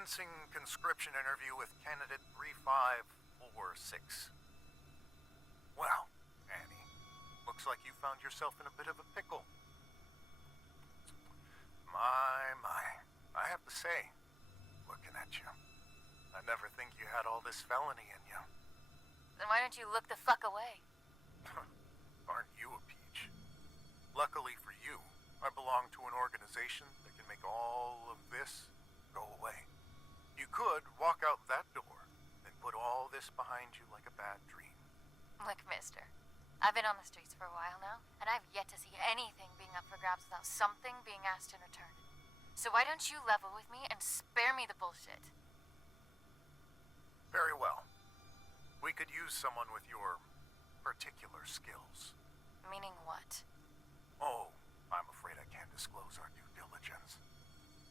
Commencing conscription interview with candidate 3546. Well, Annie, looks like you found yourself in a bit of a pickle. My. I have to say, looking at you, I never think you had all this felony in you. Then why don't you look the fuck away? Aren't you a peach? Luckily for you, I belong to an organization that can make all of this go away. You could walk out that door and put all this behind you like a bad dream. Look, mister, I've been on the streets for a while now, and I've yet to see anything being up for grabs without something being asked in return. So why don't you level with me and spare me the bullshit? Very well. We could use someone with your particular skills. Meaning what? Oh, I'm afraid I can't disclose our due diligence.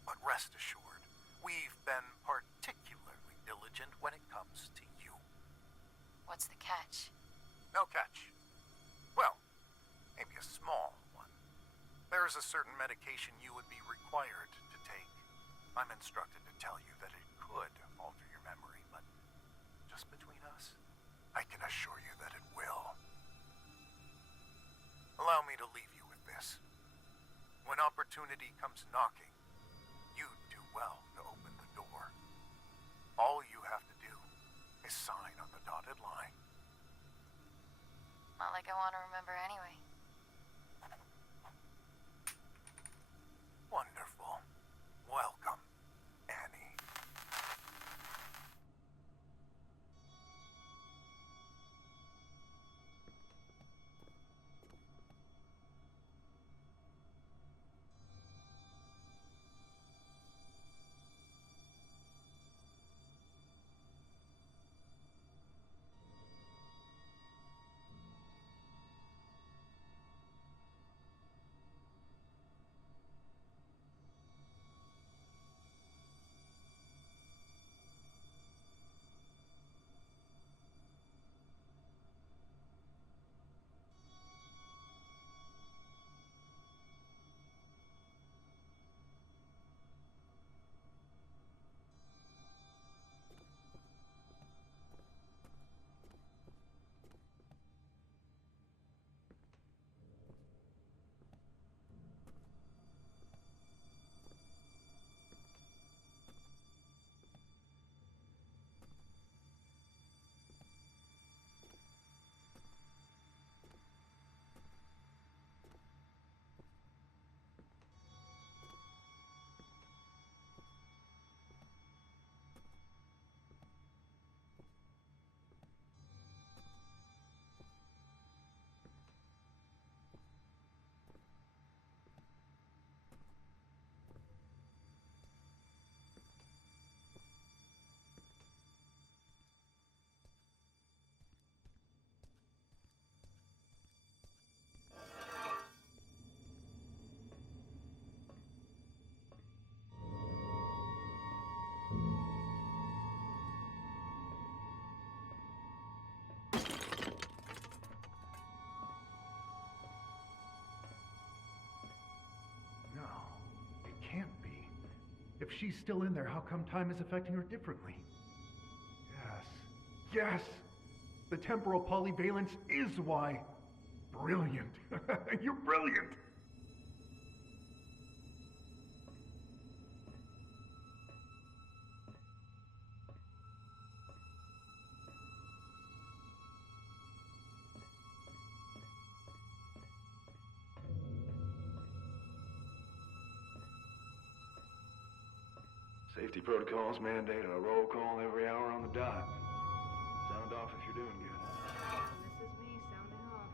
But rest assured, we've been particularly diligent when it comes to you. What's the catch? No catch. Well, maybe a small one. There is a certain medication you would be required to take. I'm instructed to tell you that it could alter your memory, but just between us, I can assure you that it will. Allow me to leave you with this. When opportunity comes knocking, you do well to open the door. All you have to do is sign on the dotted line. Not like I want to remember anyway. Wonderful. Welcome, Annie. No, it can't be. If she's still in there, how come time is affecting her differently? Yes. Yes! The temporal polyvalence is why. Brilliant. You're brilliant! Safety protocols mandate a roll call every hour on the dot. Sound off if you're doing good. This is me sounding off.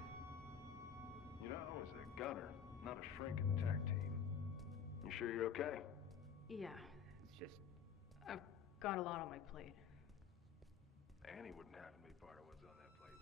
You know, I was a gunner, not a shrink in the TAC team. You sure you're okay? Yeah, it's just I've got a lot on my plate. Annie wouldn't happen to be part of what's on that plate.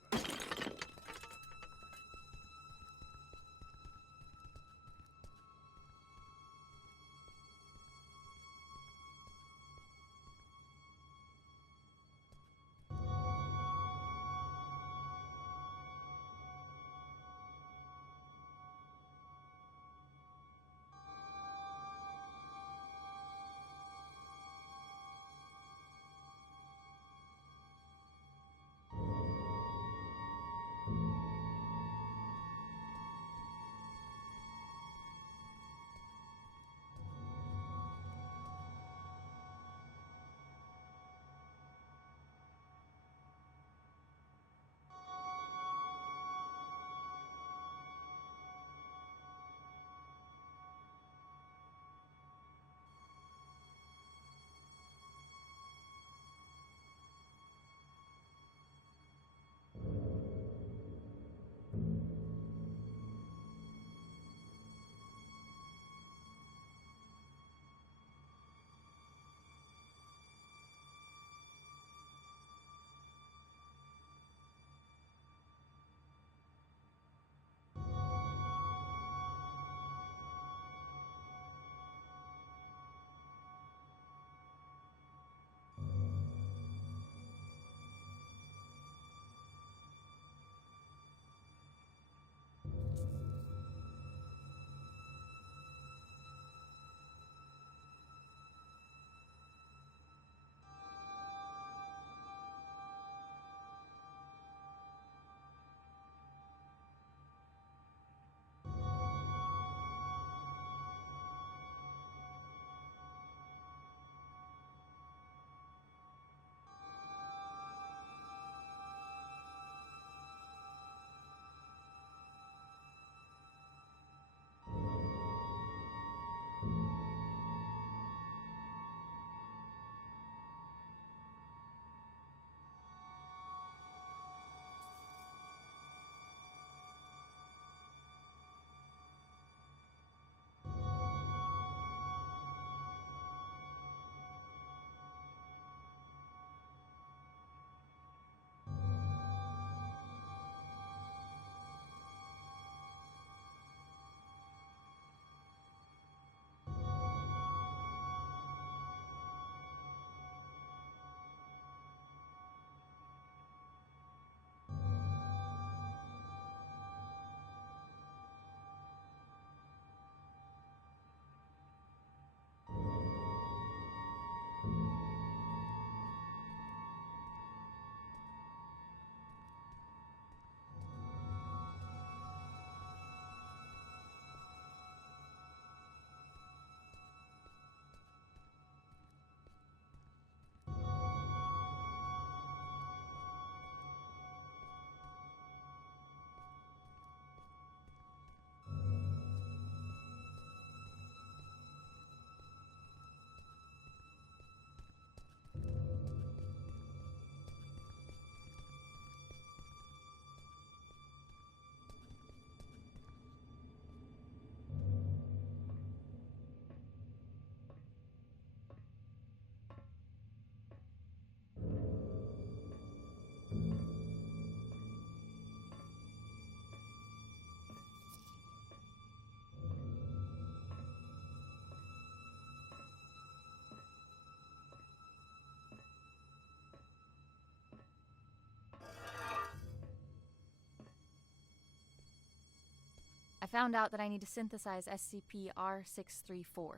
found out that I need to synthesize SCP-R634.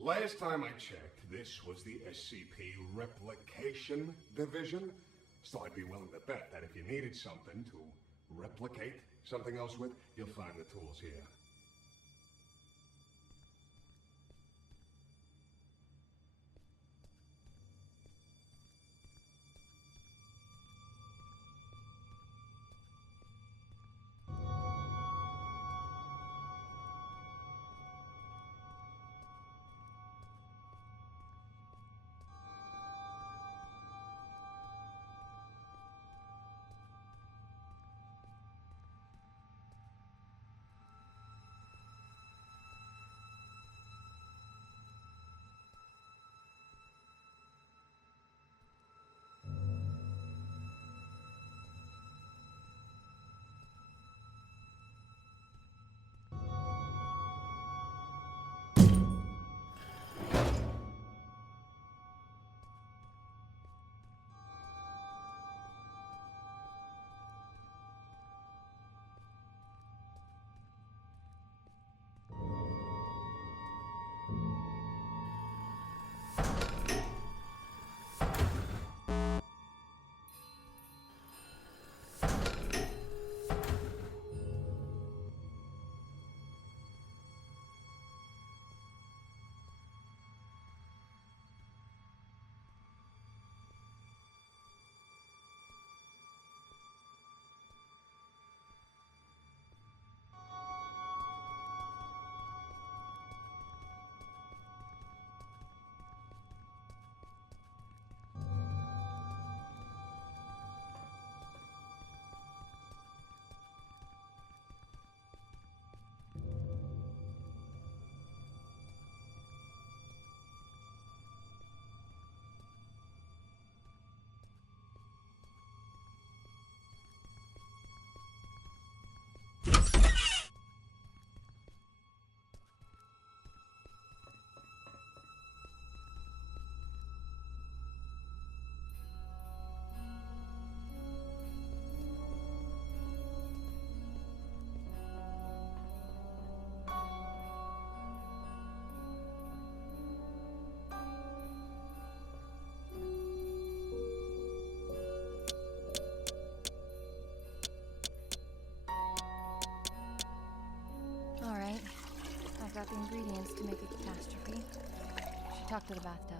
Last time I checked, this was the SCP Replication Division. So I'd be willing to bet that if you needed something to replicate something else with, you'll find the tools here. Alright. I've got the ingredients to make a catastrophe. Should talk to the bathtub.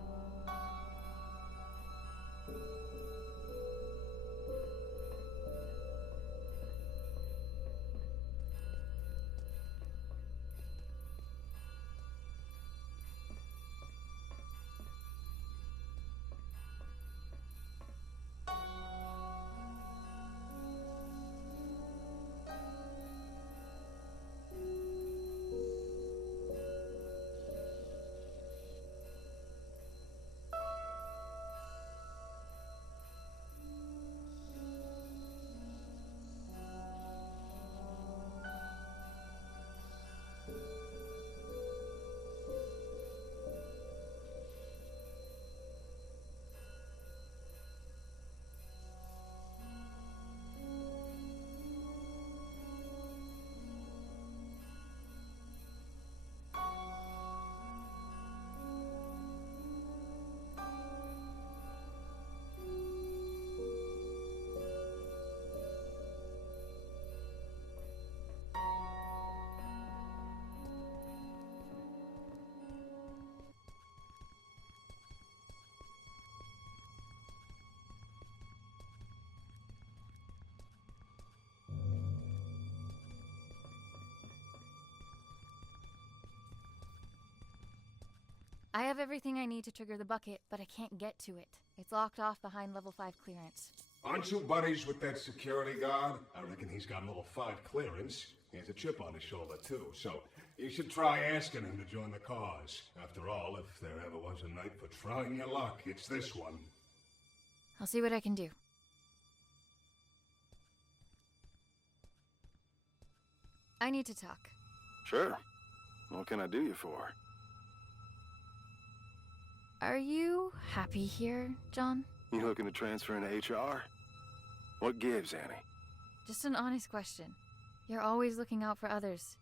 I have everything I need to trigger the bucket, but I can't get to it. It's locked off behind level 5 clearance. Aren't you buddies with that security guard? I reckon he's got level 5 clearance. He has a chip on his shoulder, too, so you should try asking him to join the cause. After all, if there ever was a night for trying your luck, it's this one. I'll see what I can do. I need to talk. Sure. What can I do you for? Are you happy here, John? You looking to transfer into HR? What gives, Annie? Just an honest question. You're always looking out for others.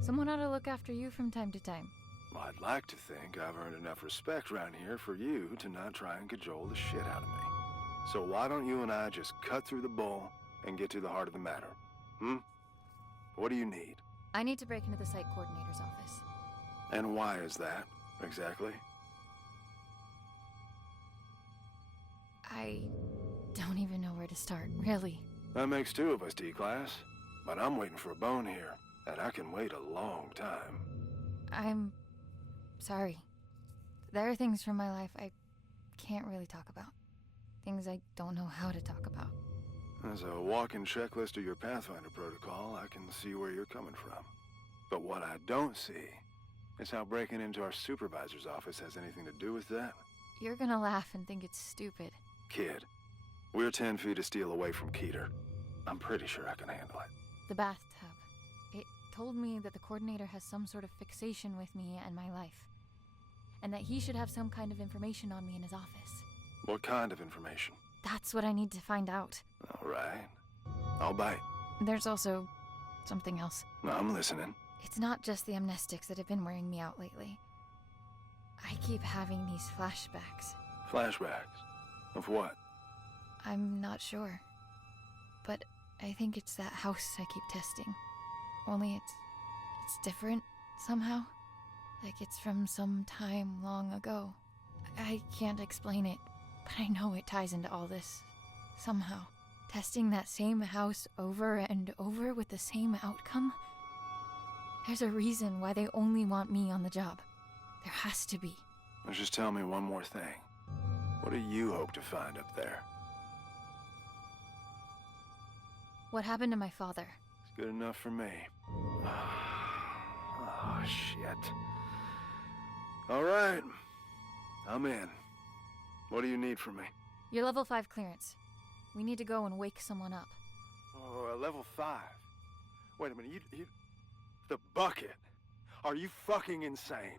Someone ought to look after you from time to time. Well, I'd like to think I've earned enough respect around here for you to not try and cajole the shit out of me. So why don't you and I just cut through the bull and get to the heart of the matter? What do you need? I need to break into the site coordinator's office. And why is that, exactly? I don't even know where to start, really. That makes two of us, D-Class. But I'm waiting for a bone here, and I can wait a long time. I'm sorry. There are things from my life I can't really talk about. Things I don't know how to talk about. As a walking checklist of your Pathfinder protocol, I can see where you're coming from. But what I don't see is how breaking into our supervisor's office has anything to do with that. You're gonna laugh and think it's stupid. Kid, we're 10 feet of steel away from Keter. I'm pretty sure I can handle it. The bathtub. It told me that the coordinator has some sort of fixation with me and my life. And that he should have some kind of information on me in his office. What kind of information? That's what I need to find out. All right. I'll bite. There's also something else. I'm listening. It's not just the amnestics that have been wearing me out lately. I keep having these flashbacks. Flashbacks? Of what? I'm not sure. But I think it's that house I keep testing. Only it's different somehow. Like it's from some time long ago. I can't explain it, but I know it ties into all this. Somehow. Testing that same house over and over with the same outcome? There's a reason why they only want me on the job. There has to be. Just tell me one more thing. What do you hope to find up there? What happened to my father? It's good enough for me. Oh, shit. All right. I'm in. What do you need from me? Your level 5 clearance. We need to go and wake someone up. Oh, a level 5. Wait a minute, you... The bucket? Are you fucking insane?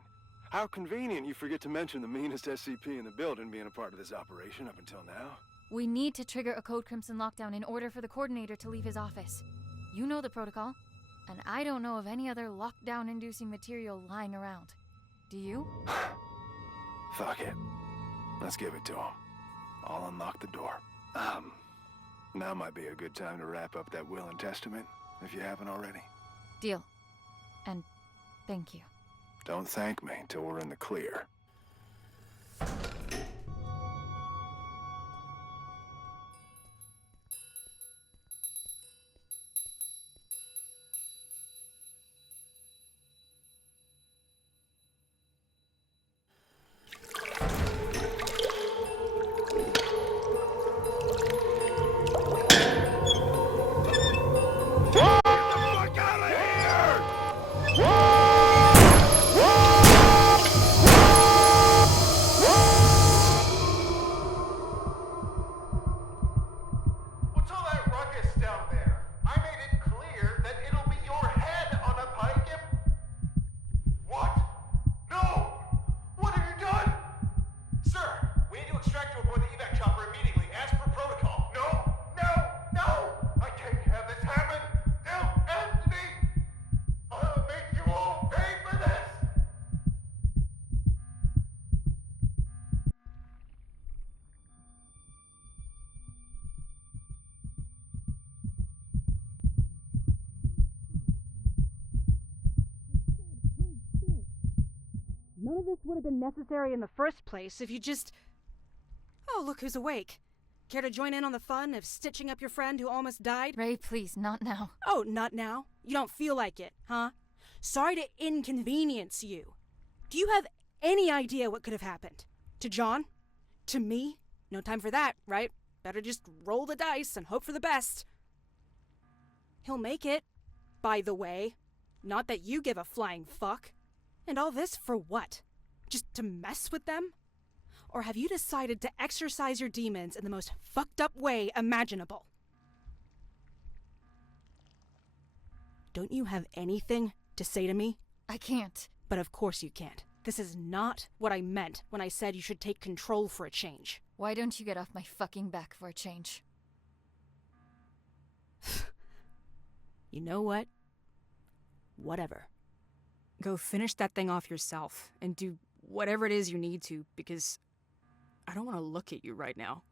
How convenient you forget to mention the meanest SCP in the building being a part of this operation up until now. We need to trigger a Code Crimson lockdown in order for the coordinator to leave his office. You know the protocol, and I don't know of any other lockdown-inducing material lying around. Do you? Fuck it. Let's give it to him. I'll unlock the door. Now might be a good time to wrap up that will and testament, if you haven't already. Deal. And thank you. Don't thank me until we're in the clear. What's all that ruckus down there? I made it clear that it'll be your head on a pike if... What? No! What have you done? Sir, we need to extract you aboard the evac chopper immediately, as per protocol. No! No! No! I can't have this happen! No, Anthony! I'll make you all pay for this! None of this would have been necessary in the first place if you just... Oh, look who's awake. Care to join in on the fun of stitching up your friend who almost died? Ray, please, not now. Oh, not now? You don't feel like it, huh? Sorry to inconvenience you. Do you have any idea what could have happened? To John? To me? No time for that, right? Better just roll the dice and hope for the best. He'll make it, by the way. Not that you give a flying fuck. And all this for what? Just to mess with them? Or have you decided to exercise your demons in the most fucked up way imaginable? Don't you have anything to say to me? I can't. But of course you can't. This is not what I meant when I said you should take control for a change. Why don't you get off my fucking back for a change? You know what? whatever. Go finish that thing off yourself and do whatever it is you need to, because I don't want to look at you right now.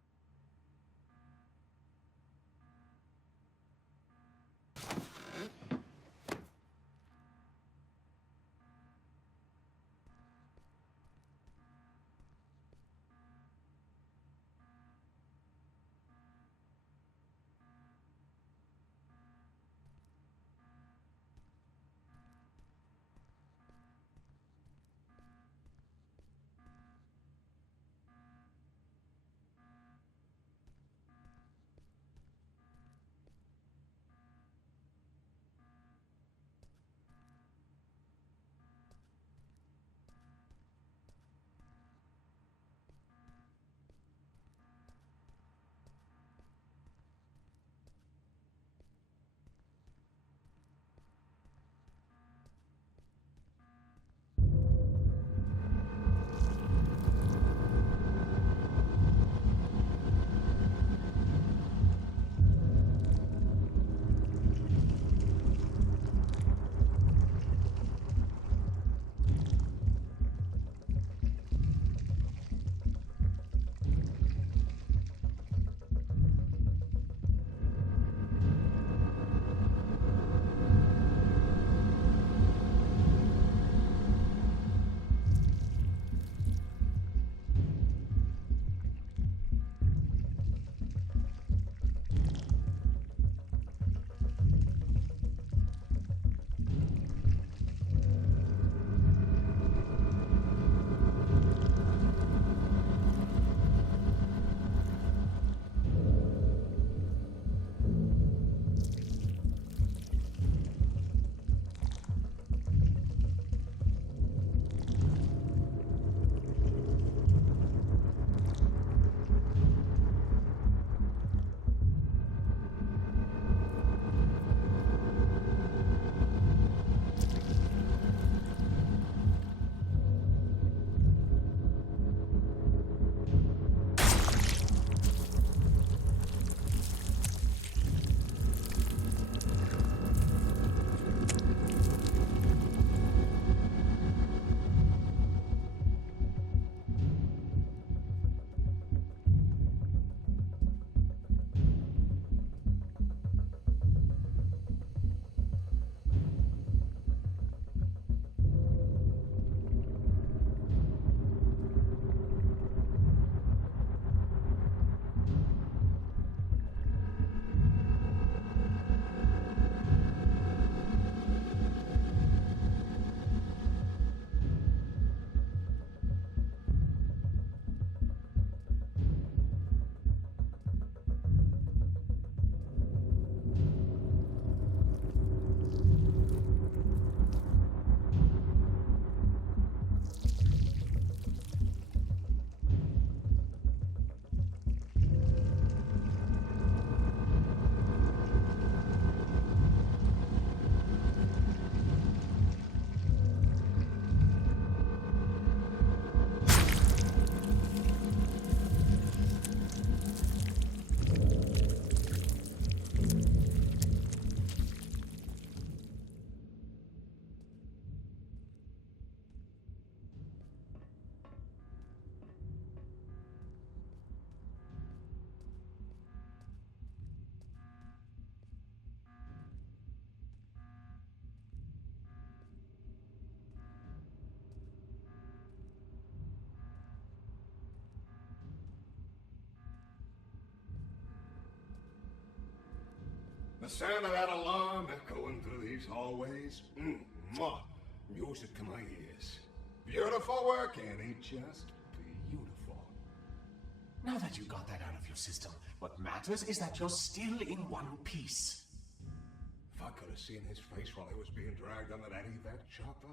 The sound of that alarm echoing through these hallways. Mwah. Music to my ears. Beautiful work, Annie. Just beautiful. Now that you got that out of your system, what matters is that you're still in one piece. If I could have seen his face while he was being dragged under that evac chopper.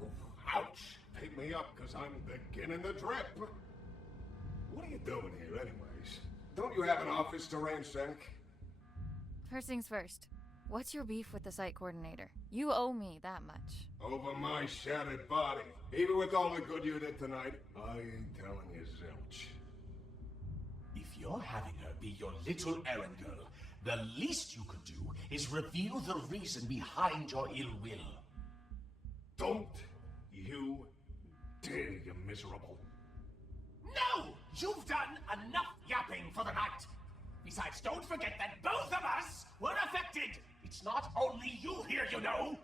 Oh, ouch! Pick me up, because I'm beginning to drip. What are you doing here, anyways? Don't you have an office to ransack? First things first. What's your beef with the site coordinator? You owe me that much. Over my shattered body. Even with all the good you did tonight, I ain't telling you zilch. If you're having her be your little errand girl, the least you could do is reveal the reason behind your ill will. Don't you dare, you miserable. No! You've done enough yapping for the night! Besides, don't forget that both of us were affected! It's not only you here, you know!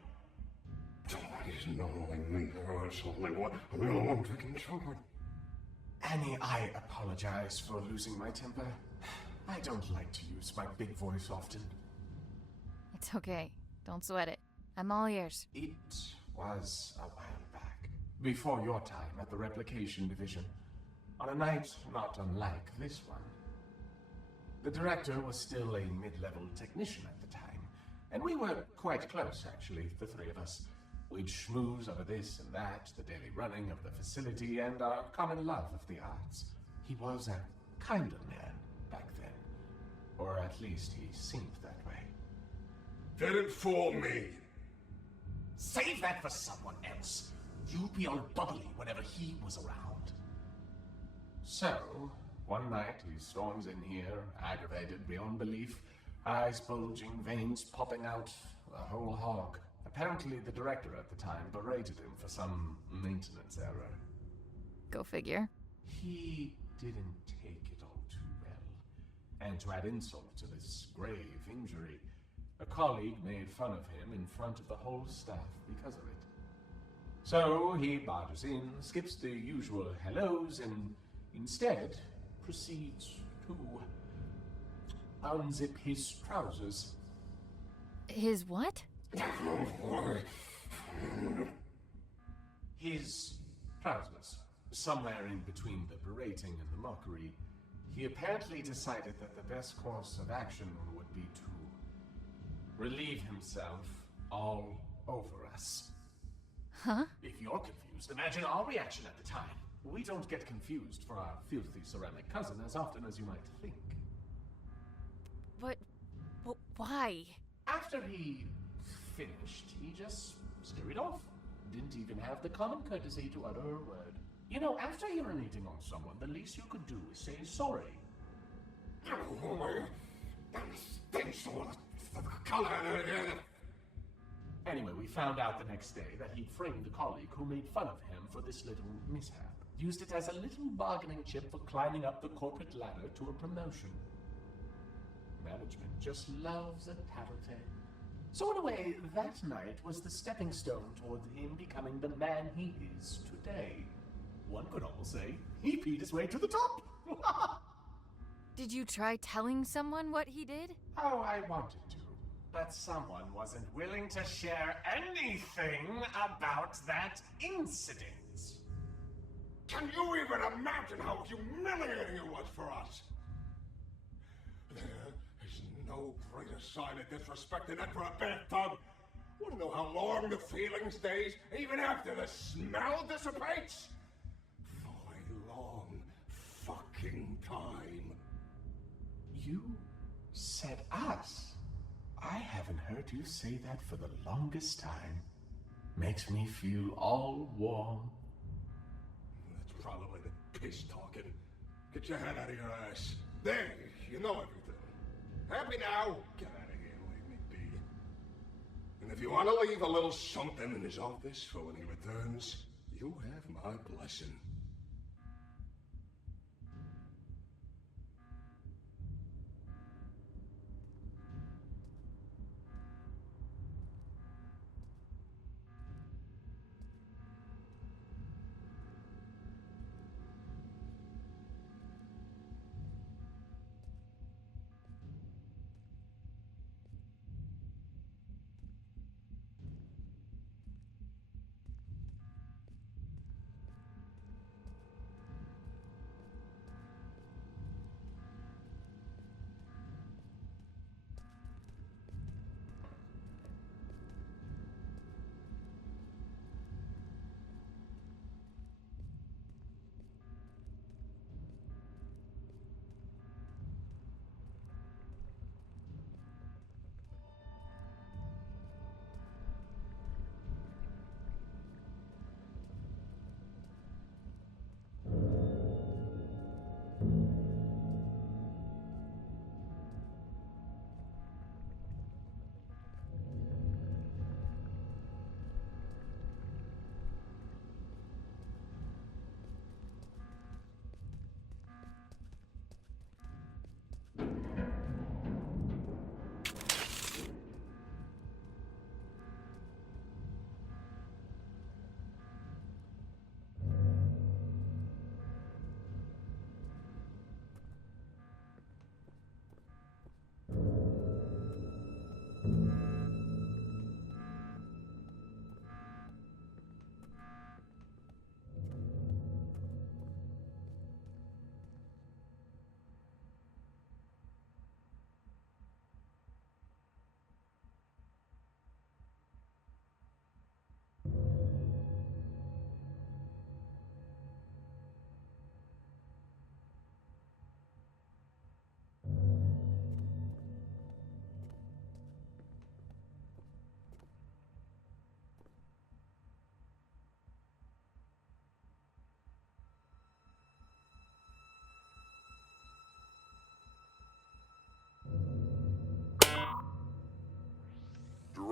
It's not only me, it's only one freaking child. Annie, I apologize for losing my temper. I don't like to use my big voice often. It's okay. Don't sweat it. I'm all ears. It was a while back, before your time at the Replication Division, on a night not unlike this one. The director was still a mid-level technician at the time, and we were quite close, actually, the three of us. We'd schmooze over this and that, the daily running of the facility, and our common love of the arts. He was a kinder man back then, or at least he seemed that way. Didn't fool me. Save that for someone else. You'd be all bubbly whenever he was around. So, one night he storms in here, aggravated beyond belief, eyes bulging, veins popping out, the whole hog. Apparently the director at the time berated him for some maintenance error. Go figure. He didn't take it all too well. And to add insult to this grave injury, a colleague made fun of him in front of the whole staff because of it. So he barges in, skips the usual hellos, and instead proceeds to unzip his trousers. His what? His trousers. Somewhere in between the berating and the mockery, he apparently decided that the best course of action would be to relieve himself all over us. Huh? If you're confused, imagine our reaction at the time. We don't get confused for our filthy ceramic cousin as often as you might think. But why? After he finished, he just scurried off. Didn't even have the common courtesy to utter a word. You know, after urinating on someone, the least you could do is say sorry. Anyway, we found out the next day that he'd framed a colleague who made fun of him for this little mishap. Used it as a little bargaining chip for climbing up the corporate ladder to a promotion. Management just loves a tattletale. So in a way, that night was the stepping stone toward him becoming the man he is today. One could almost say he peed his way to the top. Did you try telling someone what he did? Oh, I wanted to, but someone wasn't willing to share anything about that incident. Can you even imagine how humiliating it was for us? There is no greater sign of disrespect than that for a bathtub. Wanna know how long the feeling stays, even after the smell dissipates? For a long fucking time. You said us. I haven't heard you say that for the longest time. Makes me feel all warm. That's probably the piss talking. Get your head out of your ass. There, you know everything. Happy now? Get out of here, leave me be. And if you want to leave a little something in his office for when he returns, you have my blessing.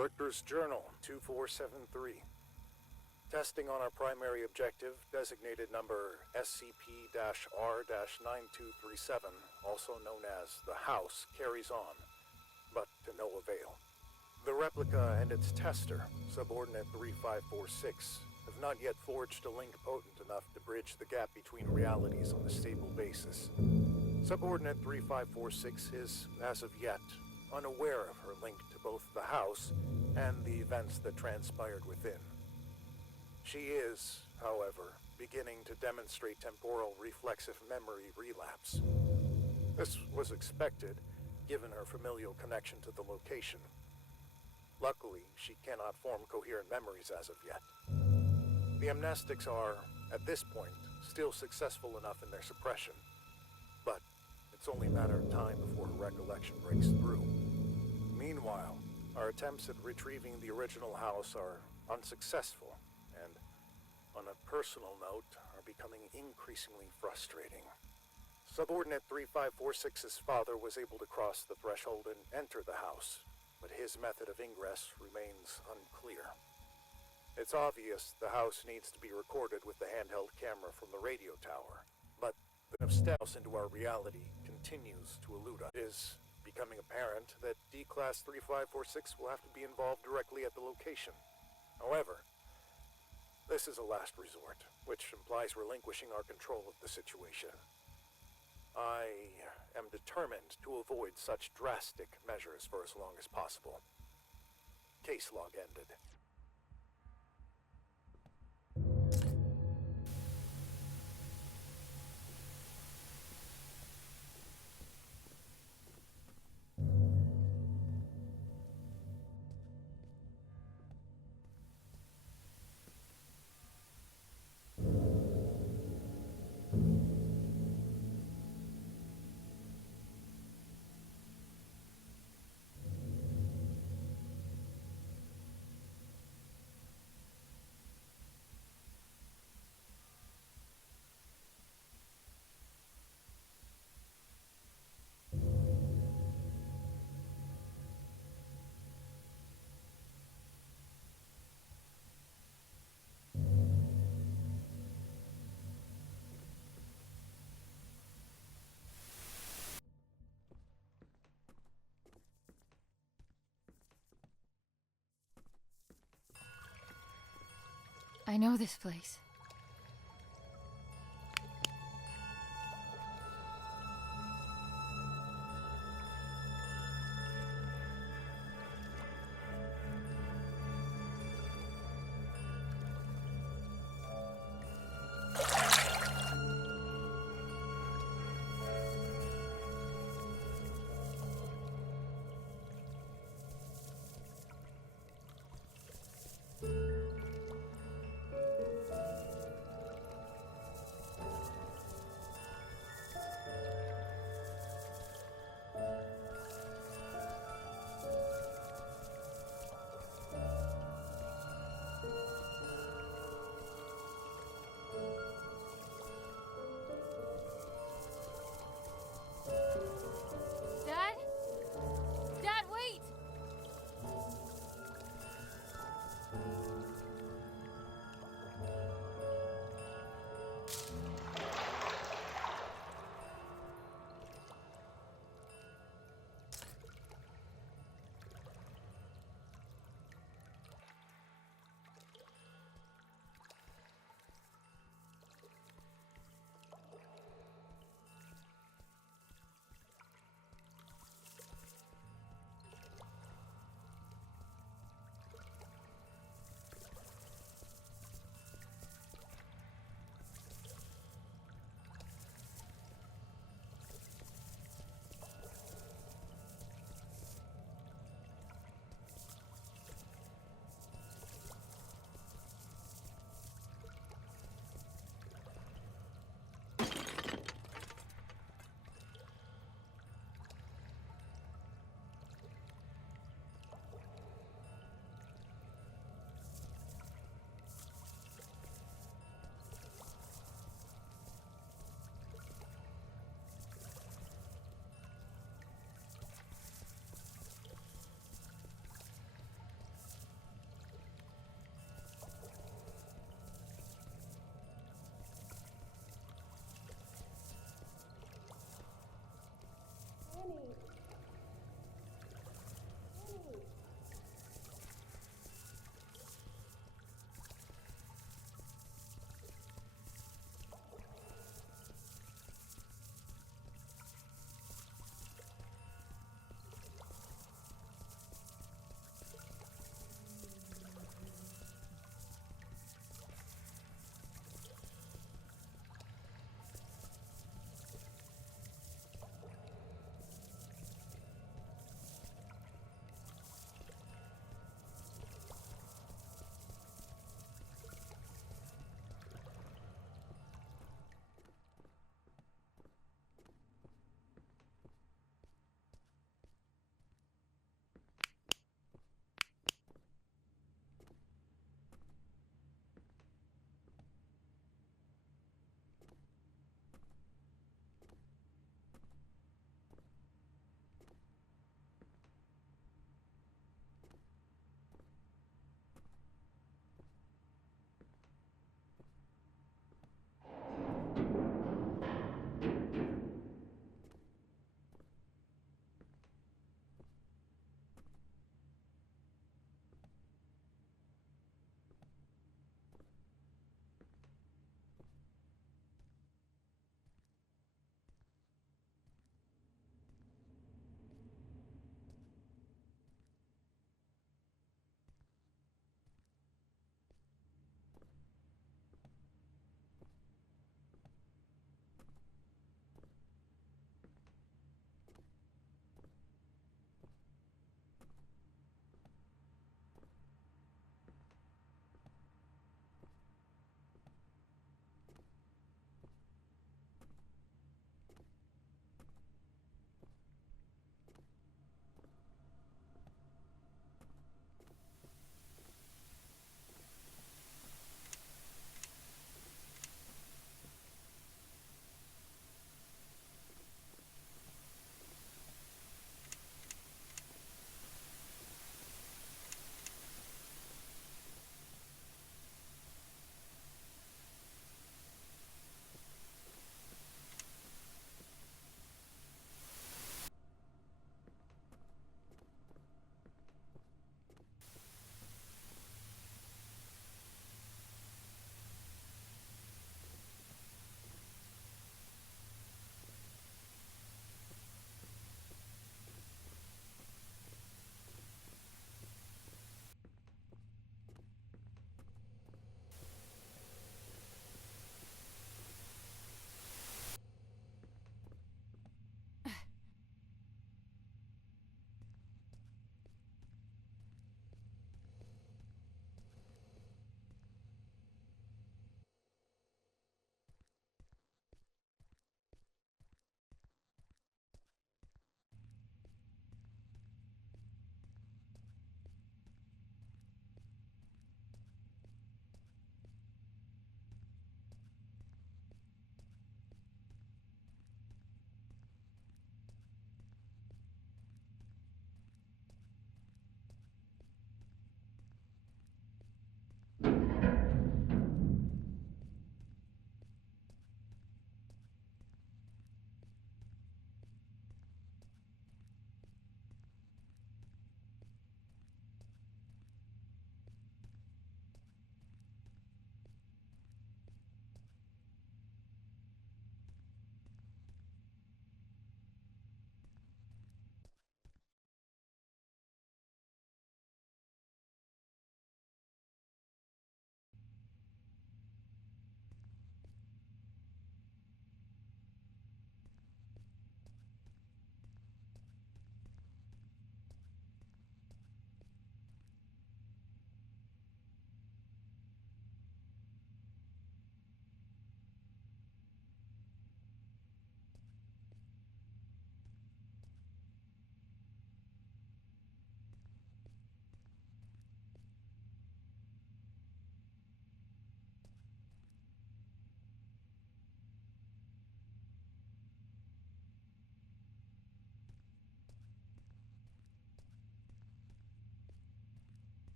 Director's Journal 2473. Testing on our primary objective, designated number SCP-R-9237, also known as the House, carries on, but to no avail. The replica and its tester, Subordinate 3546, have not yet forged a link potent enough to bridge the gap between realities on a stable basis. Subordinate 3546 is, as of yet, unaware of her link to both the House and the events that transpired within. She is, however, beginning to demonstrate temporal reflexive memory relapse. This was expected, given her familial connection to the location. Luckily, she cannot form coherent memories as of yet. The amnestics are, at this point, still successful enough in their suppression, but it's only a matter of time before her recollection breaks through. Meanwhile, our attempts at retrieving the original house are unsuccessful, and, on a personal note, are becoming increasingly frustrating. Subordinate 3546's father was able to cross the threshold and enter the house, but his method of ingress remains unclear. It's obvious the house needs to be recorded with the handheld camera from the radio tower, but the steps into our reality continues to elude us. It is becoming apparent that D-Class 3546 will have to be involved directly at the location. However, this is a last resort, which implies relinquishing our control of the situation. I am determined to avoid such drastic measures for as long as possible. Case log ended. I know this place.